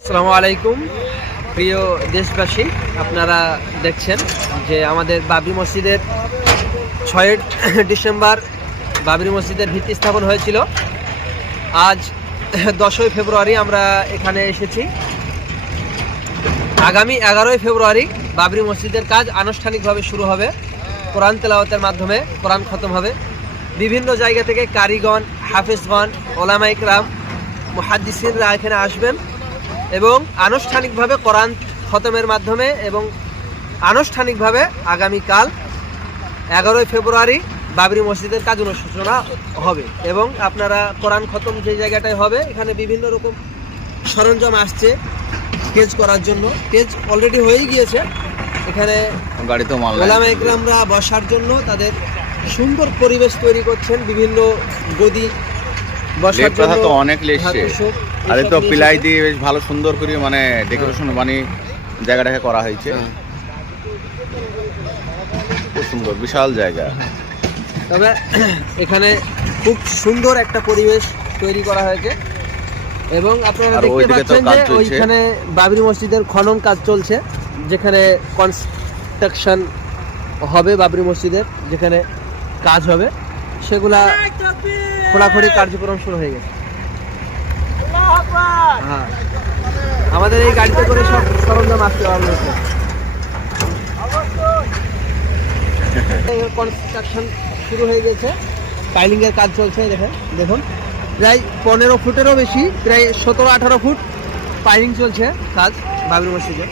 আসসালামু আলাইকুম প্রিয় দেশবাসী, আপনারা দেখছেন যে আমাদের বাবরি মসজিদের 6 ডিসেম্বর বাবরি মসজিদের ভিত্তি স্থাপন হয়েছিল। আজ 10 ফেব্রুয়ারি আমরা এখানে এসেছি। আগামী 11 ফেব্রুয়ারি বাবরি মসজিদের কাজ আনুষ্ঠানিকভাবে শুরু হবে। কোরআন তেলাওয়াতের মাধ্যমে কোরআন খতম হবে। বিভিন্ন জায়গা থেকে কারিগণ, হাফেজগণ, ওলামা ইকরাম, মুহাদ্দিসিনরা এখানে আসবেন এবং আনুষ্ঠানিকভাবে কোরআন খতমের মাধ্যমে এবং আনুষ্ঠানিকভাবে আগামীকাল 11 ফেব্রুয়ারি বাবরি মসজিদের কাজ অনুসূচনা হবে। এবং আপনারা কোরআন খতম যে জায়গাটায় হবে, এখানে বিভিন্ন রকম সরঞ্জাম আসছে স্টেজ করার জন্য। স্টেজ অলরেডি হয়েই গিয়েছে। এখানে ওলামা ইকরামরা বসার জন্য তাদের সুন্দর পরিবেশ তৈরি করছেন। বিভিন্ন গদি বসার জন্য তো অনেক লেসছে, আর তো পিলাই দিয়ে বেশ ভালো সুন্দর করে মানে ডেকোরেশন মানে জায়গাটাকে করা হয়েছে। খুব সুন্দর, বিশাল জায়গা। তবে এখানে খুব সুন্দর একটা পরিবেশ তৈরি করা হয়েছে এবং আপনারা দেখতে পাচ্ছেন যে ওইখানে বাবরি মসজিদের খনন কাজ চলছে, যেখানে কনস্ট্রাকশন হবে বাবরি মসজিদের, যেখানে কাজ হবে সেগুলা খোলাখুলি কার্যক্রম শুরু হয়ে গেছে। হ্যাঁ, আমাদের এই গাড়িতে করে সব সরঞ্জাম আসতে হবে। কনস্ট্রাকশন শুরু হয়ে গেছে, পাইলিং এর কাজ চলছে। দেখুন প্রায় 15 ফুটেরও বেশি, প্রায় 17-18 ফুট পাইলিং চলছে কাজ বাবরি মসজিদে।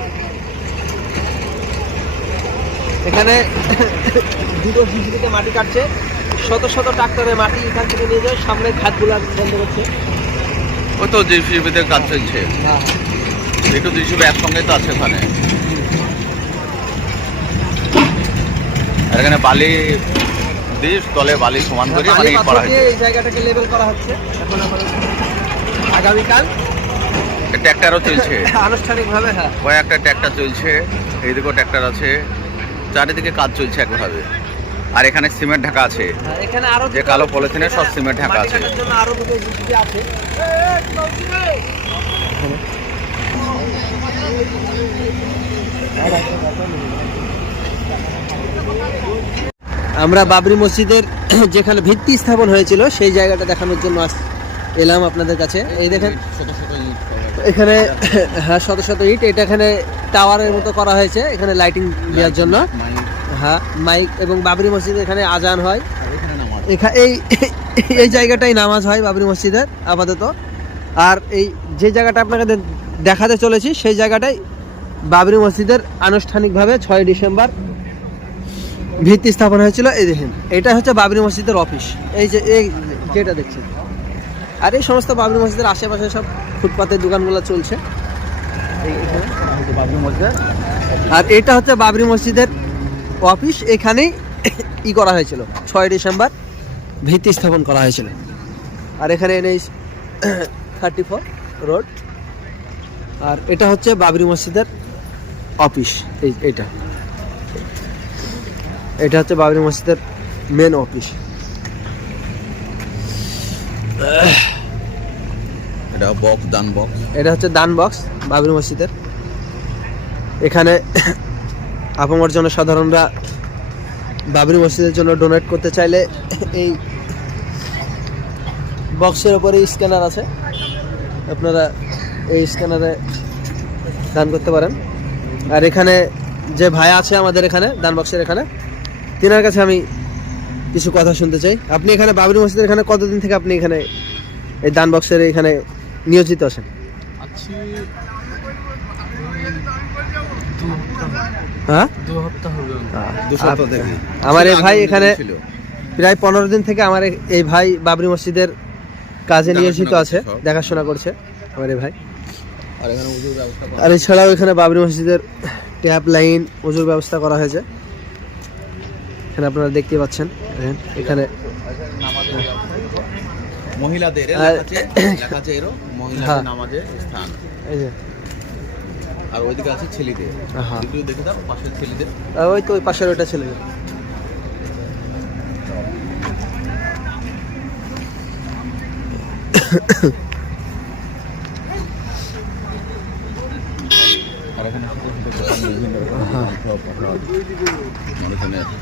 এখানে দুটো জিসিবিতে মাটি কাটছে, শত শত ট্রাক্টরে মাটি এখান থেকে নিয়ে যায়, সামনে খাতগুলো বন্ধ করছে। ওই তো জিসিবিতে কাজ চলছে, একটু জিসিবি একসঙ্গে তো আছে ওখানে। আর এখানে বালি দিয়ে তলে বালি সমান করে মানে করা হচ্ছে, এই জায়গাটাকে লেভেল করা হচ্ছে। এখন আগামীকাল ট্র্যাক্টরও চলছে আনুষ্ঠানিকভাবে। হ্যাঁ, কয়েকটা ট্র্যাক্টর চলছে, এইদিকেও ট্র্যাক্টর আছে, চারিদিকে কাজ চলছে একভাবে। আর এখানে সিমেন্ট ঢাকা আছে, এখানে আরো যে কালো পলিথিনে সব সিমেন্ট ঢাকা আছে। আরো দুটো জিসিবি আছে। আমরা বাবরি মসজিদের যেখানে ভিত্তি স্থাপন হয়েছিল সেই জায়গাটা দেখানোর জন্য এলাম আপনাদের কাছে। এই দেখেন এখানে, হ্যাঁ, শত শত ইট। এটা এখানে টাওয়ারের মতো করা হয়েছে, এখানে লাইটিং দেওয়ার জন্য। হ্যাঁ, মাইক এবং বাবরি মসজিদে এখানে আজান হয়। এই জায়গাটাই নামাজ হয় বাবরি মসজিদের আপাতত। আর এই যে জায়গাটা আপনাকে দেখাতে চলেছি সেই জায়গাটাই বাবরি মসজিদের আনুষ্ঠানিকভাবে 6 ডিসেম্বর ভিত্তি স্থাপন হয়েছিল। এই দেখেন, এটা হচ্ছে বাবরি মসজিদের অফিস। এই যে যেটা দেখছেন, আর এই সমস্ত বাবরি মসজিদের আশেপাশে সব ফুটপাতের দোকানগুলো চলছে। আর এটা হচ্ছে বাবরি মসজিদের অফিস। এখানেই করা হয়েছিল 6 ডিসেম্বর ভিত্তি স্থাপন করা হয়েছিল। আর এখানে NH 34 রোড। আর এটা হচ্ছে বাবরি মসজিদের অফিস। এটা হচ্ছে বাবরি মসজিদের মেন অফিস। এটা দান বক্স, এটা হচ্ছে দান বক্স বাবরি মসজিদের। এখানে আপামর জনসাধারণরা বাবরি মসজিদের জন্য ডোনেট করতে চাইলে এই বক্সের উপরে স্ক্যানার আছে, আপনারা এই স্ক্যানারে দান করতে পারেন। আর এখানে যে ভাই আছে আমাদের এখানে দান বক্সের এখানে, তিনার কাছে আমি কিছু কথা শুনতে চাই। আপনি এখানে বাবরি মসজিদের এখানে কতদিন থেকে আপনি এখানে এই দান বক্সের এখানে নিয়োজিত আছেন? আছি হ্যাঁ, 2 সপ্তাহ হবে। আমার এই ভাই এখানে প্রায় 15 দিন থেকে আমার এই ভাই বাবরি মসজিদের কাজে নিয়োজিত আছে, দেখাশোনা করছে আমার এই ভাই। আর এখানে উজুর ব্যবস্থা করা আর এছাড়াও এখানে বাবরি মসজিদের ট্যাপ লাইন ওজুর ব্যবস্থা করা হয়েছে, এখানে আপনারা দেখতে পাচ্ছেন। এখানে মহিলাদের লেখা আছে এরো মহিলাদের হ্যাঁ। নামাজের স্থান। এই যে আর ওইদিকে আছে ছেলেদের, হ্যাঁ। একটু দেখে দাও পাশের ছেলেদের। ওই তো ওই পাশের ওইটা ছেলে। আর এখানে বিভিন্ন রকম মানুষ আছে।